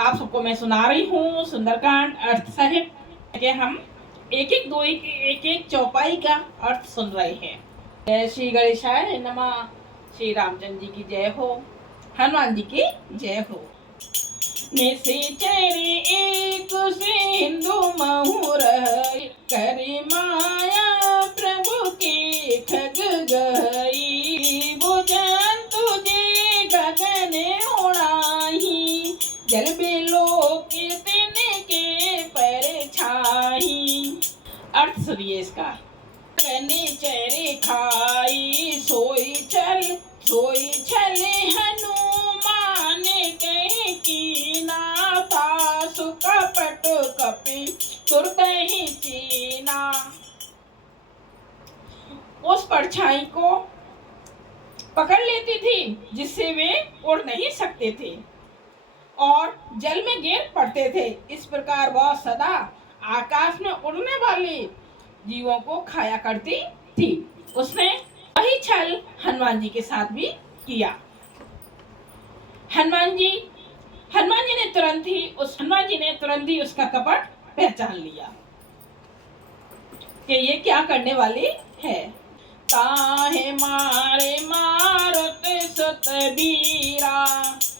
आप सबको मैं सुना रही हूँ सुंदरकांड अर्थ साहिब के हम एक एक चौपाई का अर्थ सुन रहे हैं। जय श्री गणेशाय नमः। श्री रामचंद्र जी की जय हो, हनुमान जी की जय हो। निशिचरी एक सिंधु महुर करी माया प्रभु की खग गई। बुझन तुझे गगन उड़ाही जल बिलो के पर छाही। अर्थ सुनिए इसका। चरे खाई सोई छल हनुमान कहे की नाता सुकपट कपि तुरत ही चीना। उस परछाई को पकड़ लेती थी जिससे वे उड़ नहीं सकते थे और जल में गिर पड़ते थे। इस प्रकार वह सदा आकाश में उड़ने वाले जीवों को खाया करती थी। उसने वही छल हनुमान जी के साथ भी किया। हनुमान जी ने तुरंत ही उसका कपट पहचान लिया कि ये क्या करने वाली है। ताहे मारे मारुत सुत बीरा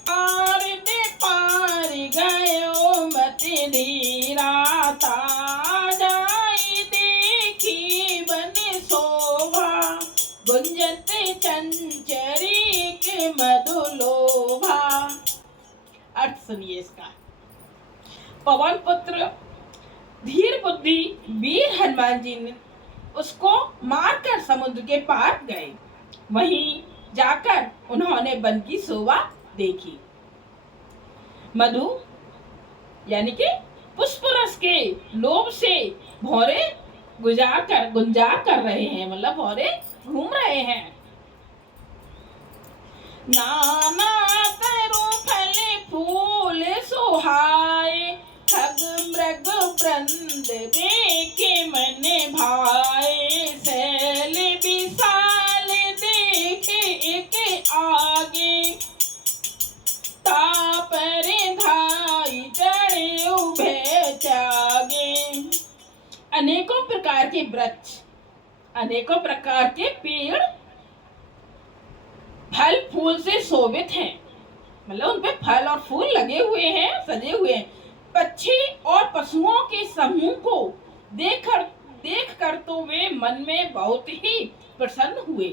पार दे पार गयो मति धीरा। ताजाई देखी बन शोभा गुंजत चंचरी के मधुलोभा। अर्थ सुनिए इसका। पवन पुत्र धीर बुद्धि वीर हनुमान जी ने उसको मारकर समुद्र के पार गए। वहीं जाकर उन्होंने वन की शोभा देखी। मधु यानी कि पुष्प रस के लोभ से भौरे गुंजार कर रहे हैं, मतलब भौरे घूम रहे हैं। नाना तरु फल फूल सुहाए खग मृग वृंद देखे मन भाए। शैल विशाल देखे एक आगे तापर धाई चढ़े उभे त्यागे। अनेकों प्रकार के वृक्ष, अनेकों प्रकार के पेड़ फल फूल से शोभित हैं, मतलब उनपे फल और फूल लगे हुए हैं, सजे हुए हैं। पक्षी और पशुओं के समूह को देख कर तो वे मन में बहुत ही प्रसन्न हुए।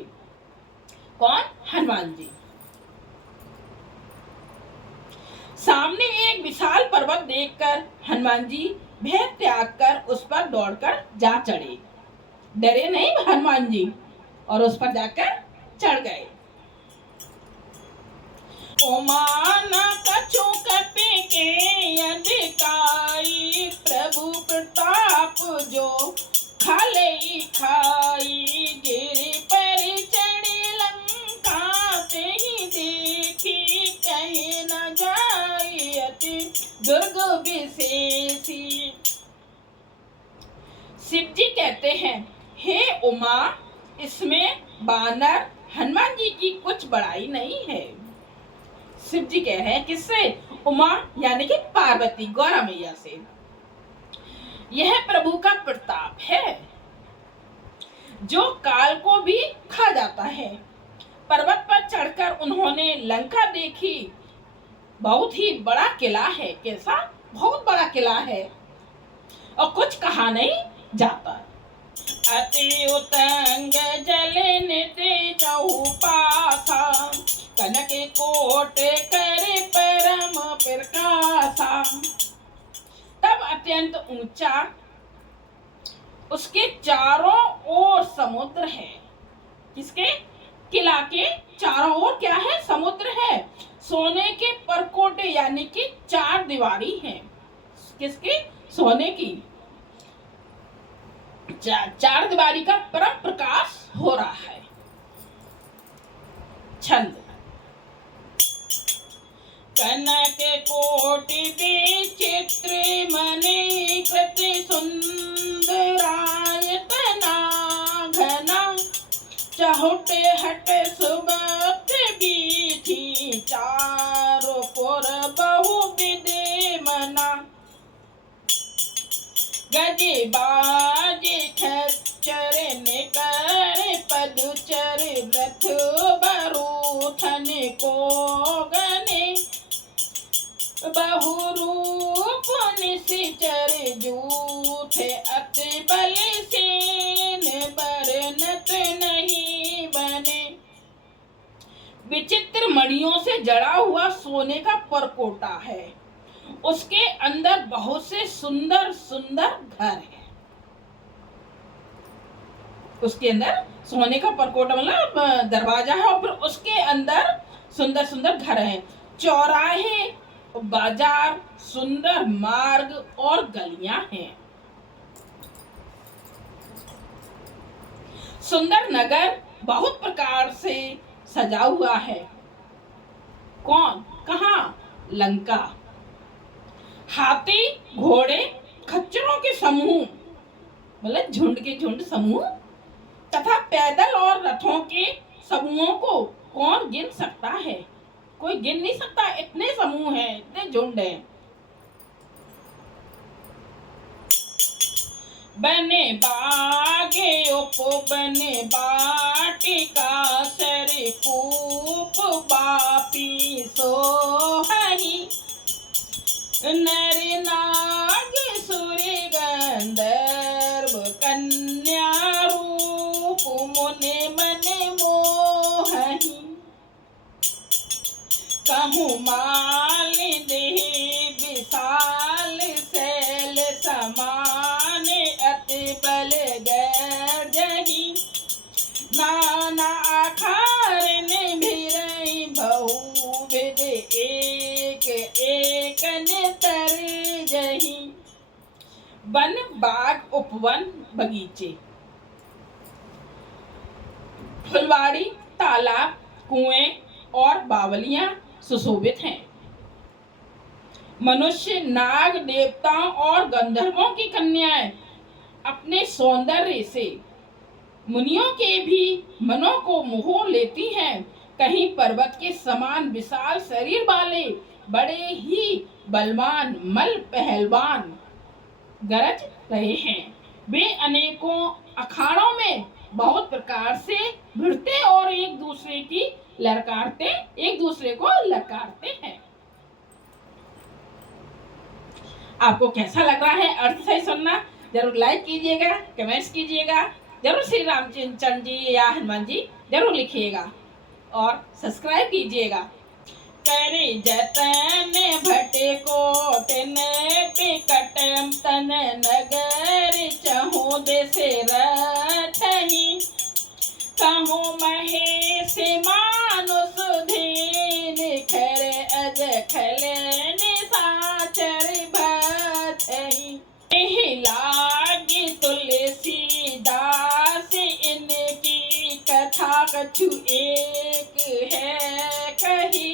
कौन? हनुमान जी। सामने एक विशाल पर्वत देखकर हनुमान जी भय त्याग कर उस पर दौड़कर जा चढ़े। डरे नहीं हनुमान जी और उस पर जाकर चढ़ गए। ओमाना कछु कपि के अधिकाई प्रभु प्रताप जो खाले खाई। गिर पर चढ़े लंका ते ही देखी कहे न जाई अति दुर्ग विशेषी। शिव जी कहते हैं, हे उमा, इसमें बानर हनुमान जी की कुछ बड़ाई नहीं है। शिव जी कह रहे हैं किससे? उमा यानी कि पार्वती गौरा मैया से। यह प्रभु का प्रताप है जो काल को भी खा जाता है। पर्वत पर चढ़कर उन्होंने लंका देखी। बहुत ही बड़ा किला है। कैसा? बहुत बड़ा किला है और कुछ कहा नहीं जाता। अति उतंग जल निधि जहु पासा कनक कोट करे परम प्रकाशा। तब अत्यंत ऊंचा उसके चारों ओर समुद्र है। किसके? किला के चारों ओर क्या है? समुद्र है। सोने के परकोटे यानी कि चार दीवारी है। किसकी? सोने की चार दीवारी का परम प्रकाश हो रहा है। छंद। कनक कोटि विचित्र मणि कृति सुंदरायतना घना। चहुट हट सुबह बीथी चारों पुर बहु विधि गजे बाजे खच्चर निकर पदचर रथ बरूथन को गने बहुरूप निश्चर जूथ अति बल सेन बरनत नहीं बने। विचित्र मणियों से जड़ा हुआ सोने का परकोटा है, उसके अंदर बहुत से सुंदर सुंदर घर हैं। उसके अंदर सोने का परकोटा मतलब दरवाजा है और फिर उसके अंदर सुंदर सुंदर घर हैं। चौराहे, बाजार, सुंदर मार्ग और गलियां हैं। सुंदर नगर बहुत प्रकार से सजा हुआ है। कौन? कहाँ? लंका। हाथी, घोड़े, खच्चरों के समूह मतलब झुंड के झुंड समूह तथा पैदल और रथों के समूहों को कौन गिन सकता है? कोई गिन नहीं सकता, इतने समूह हैं, इतने झुंड हैं। बने बागे उपबने बाटिका सरकूप बापी सोहनी नर नाग सुर गंधर्व कन्या रूप मुनि मन मोहनी कहूँ माल देह विशाल शैल समान अति बल गर्जही नाना आखारन भिरई बहुविध एक एक तरजही। वन, बाग, उपवन, बगीचे, फुलवाड़ी, तालाब, कुएं और बावलियां सुशोभित हैं। मनुष्य, नाग, देवताओं और गंधर्वों की कन्याएं अपने सौंदर्य से मुनियों के भी मनों को मोह लेती हैं। कहीं पर्वत के समान विशाल शरीर वाले बड़े ही बलवान मल पहलवान गरज रहे हैं। वे अनेकों अखाड़ों में बहुत प्रकार से भिड़ते और एक दूसरे को ललकारते हैं। आपको कैसा लग रहा है? अर्थ सही सुनना जरूर लाइक कीजिएगा, कमेंट्स कीजिएगा, जरूर श्री रामचंद्र जी या हनुमान जी जरूर लिखिएगा और सब्सक्राइब कीजिएगा। करे जतन भटे कोटन पिकट तन नगर चहु देश रथही कहूँ महेश मानुष धीन खर अज खल निशाचर भथही लागी तुलसी दास इनकी कथा कछु एक है कही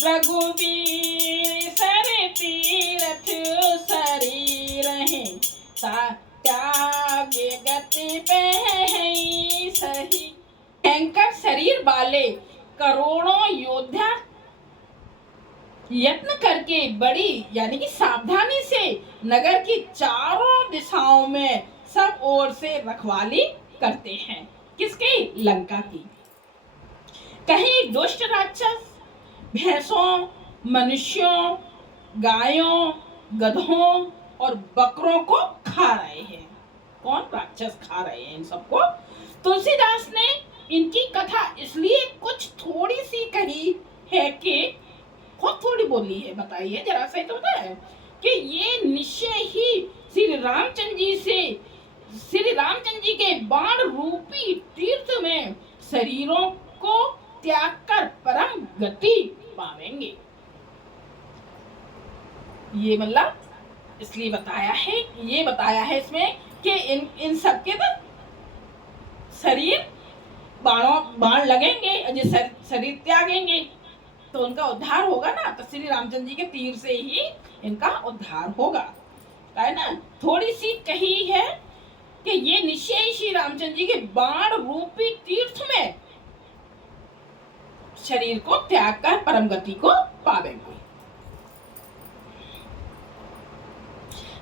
रघुवीर सर तीरथ शरीर हैं त्याग गति पे सही। भयंकर शरीर वाले करोड़ों योद्धा यत्न करके बड़ी यानी कि सावधानी से नगर की चारों दिशाओं में सब ओर से रखवाली करते हैं। किसकी? लंका की। कहीं दुष्ट राक्षस भैंसों, मनुष्यों, गायों, गधों और बकरों को खा रहे हैं। कौन? राक्षस खा रहे हैं इन सबको। तुलसीदास ने इनकी कथा इसलिए कुछ थोड़ी सी कही है कि बहुत थोड़ी बोली है। बताइए जरा सही तो बताए कि ये निश्चय ही श्री रामचंद्र जी के बाण रूपी तीर्थ में शरीरों को त्याग कर परम गति पावेंगे। ये मतलब इसलिए बताया है इसमें कि इन सबके तो शरीर बाण लगेंगे, जो शरीर त्यागेंगे तो उनका उद्धार होगा ना। तो श्री रामचंद्र जी के तीर से ही इनका उद्धार होगा, है ना। थोड़ी सी कही है कि ये निश्चय श्री रामचंद्र जी के बाण रूपी तीर्थ में शरीर को त्याग कर परम गति को पावेंगे।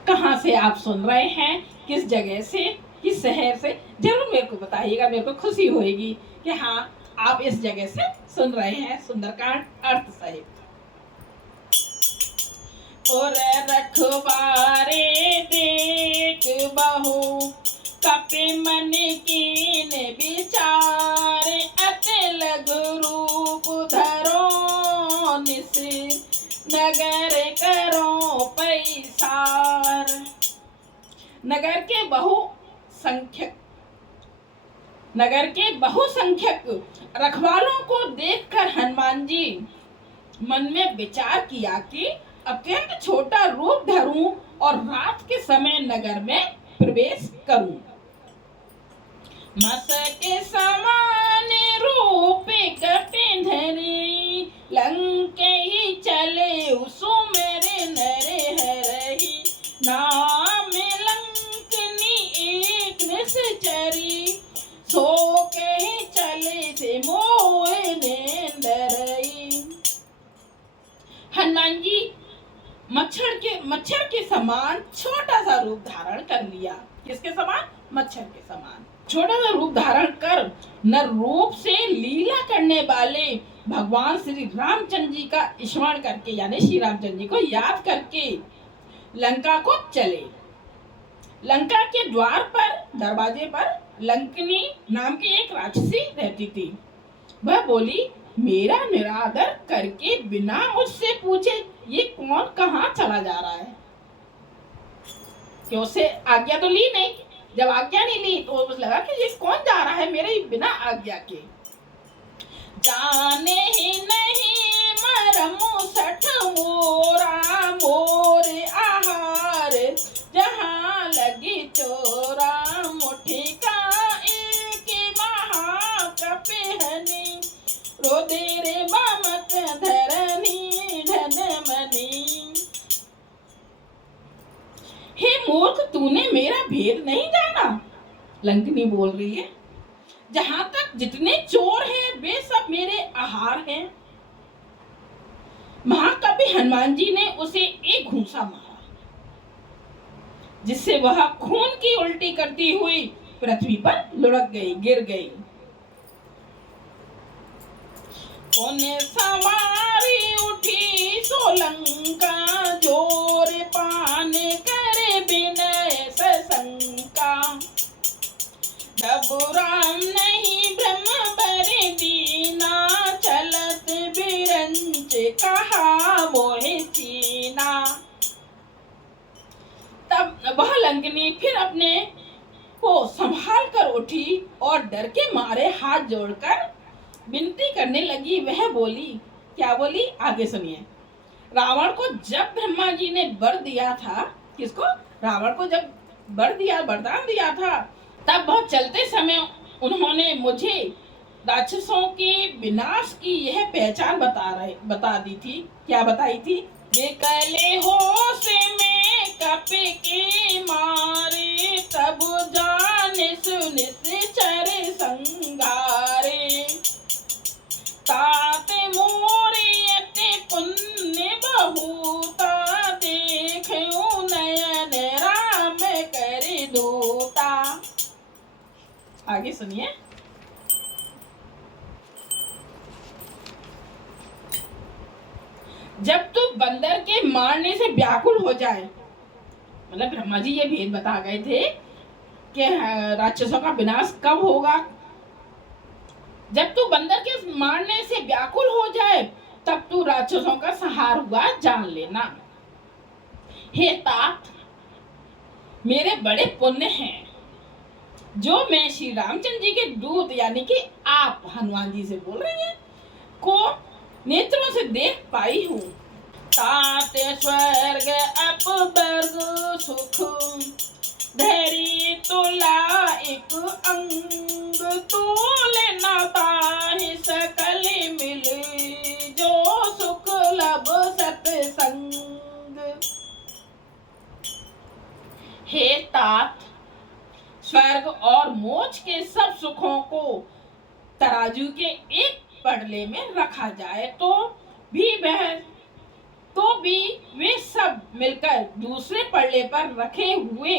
कहाँ से आप सुन रहे हैं, किस जगह से, किस शहर से, जरूर मेरे को बताइएगा। मेरे को खुशी होगी कि हाँ, आप इस जगह से सुन रहे हैं सुंदरकांड अर्थ सहित। और रखवारे देख बहु कपि मन कीन विचार, अति लघु रूप धरो निस नगर करो पैसार। नगर के बहुसंख्यक रखवालों को देखकर हनुमान जी मन में विचार किया कि अत्यंत छोटा रूप धरूं और रात के समय नगर में प्रवेश करूं। मसके समान रूप कपि धरी, लंके चले सुमेरे नरे हरहि, नाम लंकनी एक निश्चरी, सो कहि चले से मोह नेंदरई। हनुमान जी मच्छर के समान छोटा सा रूप धारण कर लिया। किसके समान? मच्छर के समान छोटा सा रूप धारण कर नर रूप से लीला करने वाले भगवान श्री रामचंद्र जी का स्मरण करके, यानी श्री रामचंद्र जी को याद करके लंका को चले। लंका के द्वार पर, दरवाजे पर लंकनी नाम की एक राक्षसी रहती थी। वह बोली, मेरा निरादर करके बिना मुझसे पूछे ये कौन कहाँ चला जा रहा है? क्यों से आज्ञा तो ली नहीं। जब आज्ञा नहीं ली तो मुझे लगा कि ये कौन जा रहा है मेरे बिना आज्ञा के। जाने ही नहीं मरमु सठ मोरा, मोर आहार जहाँ लगी चोरा, मुठी का एक महाकपि हनि, रोदेरे ममत धरनी धन मनी। हे मूर्ख, तूने मेरा भेद नहीं जाना, लंकनी बोल रही है। जहां तक जितने चोर हैं वे सब मेरे आहार हैं। महाकवि हनुमान जी ने उसे एक घूंसा मारा, जिससे वह खून की उल्टी करती हुई पृथ्वी पर लुढ़क गई, गिर गई। पुण्य सवारी उठी सोलंका, जोर पान करे विनय सशंका, जब राम नहीं ब्रह्म बरे दीना, चलत बिरंच कहा मोहि चीना। तब वह लंकनी फिर अपने को संभाल कर उठी और डर के मारे हाथ जोड़कर विनती करने लगी। वह बोली, क्या बोली आगे सुनिए। रावण को जब ब्रह्मा जी ने वर दिया था, किसको? रावण को जब वरदान दिया था, तब वह चलते समय उन्होंने मुझे राक्षसों के विनाश की यह पहचान बता दी थी। क्या बताई थी? बेकले होश में कपि के मारे, तब जाने सुनिश्चर संगारे, तात मोरियते पुण्य बहुता, देखूं नयन राम कर दूता। आगे सुनिए। जब तू बंदर के मारने से व्याकुल हो जाए, मतलब ब्रह्मा जी ये भेद बता गए थे कि राक्षसों का विनाश कब होगा। जब तू बंदर के मारने से व्याकुल हो जाए, तब तू राक्षसों का संहार हुआ जान लेना। हे तात, मेरे बड़े पुण्य हैं जो मैं श्री रामचंद्र जी के दूत, यानी कि आप हनुमान जी से बोल रही हैं, को नेत्रों से देख पाई हूँ। तात स्वर्ग अपवर्ग सुख, धैर्य तुला एक अंग, तूल न ताहि सकल मिल, जो सुख लब सत्संग। हे तात, स्वर्ग और मोक्ष के सब सुखों को तराजू के एक पड़ले में रखा जाए तो भी वे सब मिलकर दूसरे पल्ले पर रखे हुए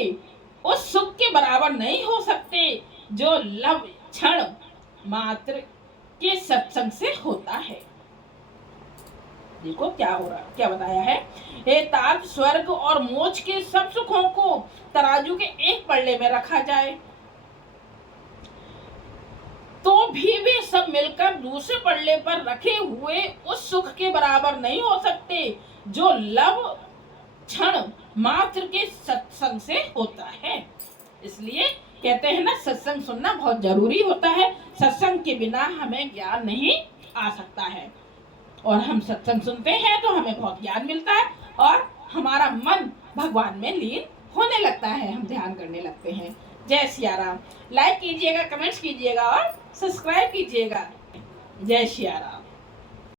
उस सुख के बराबर नहीं हो सकते जो लव क्षण मात्र के सत्संग से होता है। देखो क्या हो रहा, क्या बताया है। हे तात, स्वर्ग और मोक्ष के सब सुखों को तराजू के एक पल्ले में रखा जाए तो भी वे सब मिलकर दूसरे पल्ले पर रखे हुए उस सुख के बराबर नहीं हो सकते जो लव क्षण मात्र के सत्संग से होता है। इसलिए कहते हैं ना, सत्संग सुनना बहुत जरूरी होता है। सत्संग के बिना हमें ज्ञान नहीं आ सकता है, और हम सत्संग सुनते हैं तो हमें बहुत ज्ञान मिलता है और हमारा मन भगवान में लीन होने लगता है, हम ध्यान करने लगते हैं। जय सिया राम। लाइक कीजिएगा, कमेंट्स कीजिएगा और सब्सक्राइब कीजिएगा। जय सिया राम।